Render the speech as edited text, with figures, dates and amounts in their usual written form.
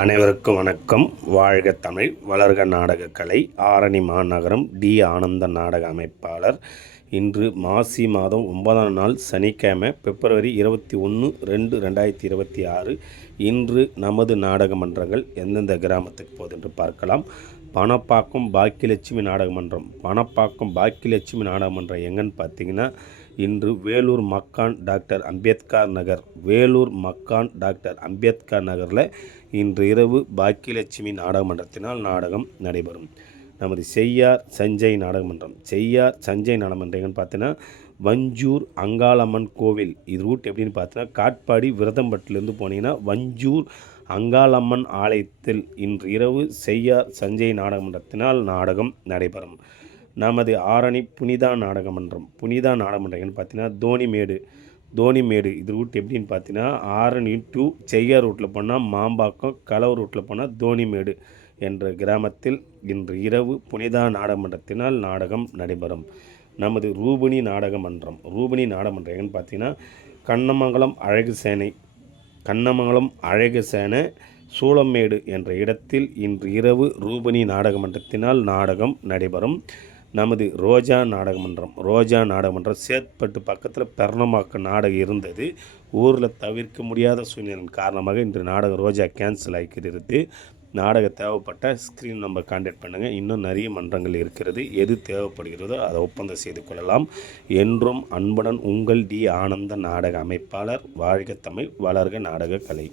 அனைவருக்கும் வணக்கம். வாழ்க தமிழ், வளர்க நாடகக்கலை. ஆரணி மாநகரம் டி. ஆனந்தன் நாடக அமைப்பாளர். இன்று மாசி மாதம் 9ஆம் நாள் சனிக்கிழமை, பிப்ரவரி 21/2/2026. இன்று நமது நாடக மன்றங்கள் எந்தெந்த கிராமத்துக்கு போகுது என்று பார்க்கலாம். பணப்பாக்கம் பாக்கியலட்சுமி நாடகமன்றம். பணப்பாக்கம் பாக்கியலட்சுமி நாடகமன்றம் எங்கன்னு பார்த்தீங்கன்னா, இன்று வேலூர் மக்கான் டாக்டர் அம்பேத்கர் நகர். வேலூர் மக்கான் டாக்டர் அம்பேத்கர் நகரில் இன்று இரவு பாக்கியலட்சுமி நாடகமன்றத்தினால் நாடகம் நடைபெறும். நமது செய்யார் சஞ்சய் நாடகமன்றம். செய்யார் சஞ்சய் நாடகமன்றம் எங்கன்னு பார்த்தீங்கன்னா, வஞ்சூர் அங்காளம்மன் கோவில். இது ரூட் எப்படின்னு பார்த்தீங்கன்னா, காட்பாடி விரதம்பட்டிலேருந்து போனீங்கன்னா வஞ்சூர் அங்காளம்மன் ஆலயத்தில் இன்று இரவு செய்யார் சஞ்சய் நாடகமன்றத்தினால் நாடகம் நடைபெறும். நமது ஆரணி புனிதா நாடகமன்றம். புனிதா நாடகமன்றம் எங்கன்னு பார்த்தீங்கன்னா, தோணிமேடு. இது ரூட் எப்படின்னு பார்த்தீங்கன்னா, ஆரணி டு செய்யார் ரூட்டில் போனால் மாம்பாக்கம், கலவு ரூட்டில் போனால் தோணிமேடு என்ற கிராமத்தில் இன்று இரவு புனிதா நாடகமன்றத்தினால் நாடகம் நடைபெறும். நமது ரூபினி நாடகமன்றம். ரூபினி நாடகமன்றம் எங்கன்னு பார்த்தீங்கன்னா, கண்ணமங்கலம் அழகுசேனை சூளமேடு என்ற இடத்தில் இன்று இரவு ரூபினி நாடகமன்றத்தினால் நாடகம் நடைபெறும். நமது ரோஜா நாடகமன்றம் சேத்பட்டு பக்கத்தில் பெர்ணமாக்க நாடகம் இருந்தது. ஊரில் தவிர்க்க முடியாத சூழ்நிலையின் காரணமாக இன்று நாடகம் ரோஜா கேன்சல் ஆகிக்கிறது. நாடகம் தேவைப்பட்ட ஸ்க்ரீன் நம்பர் கான்டாக்ட் பண்ணுங்கள். இன்னும் நிறைய மன்றங்கள் இருக்கிறது. எது தேவைப்படுகிறதோ அதை ஒப்பந்தம் செய்து கொள்ளலாம். என்றும் அன்புடன் உங்கள் டி. ஆனந்தன் நாடக அமைப்பாளர். வாழ்க தமிழ், வளர்க நாடக கலை.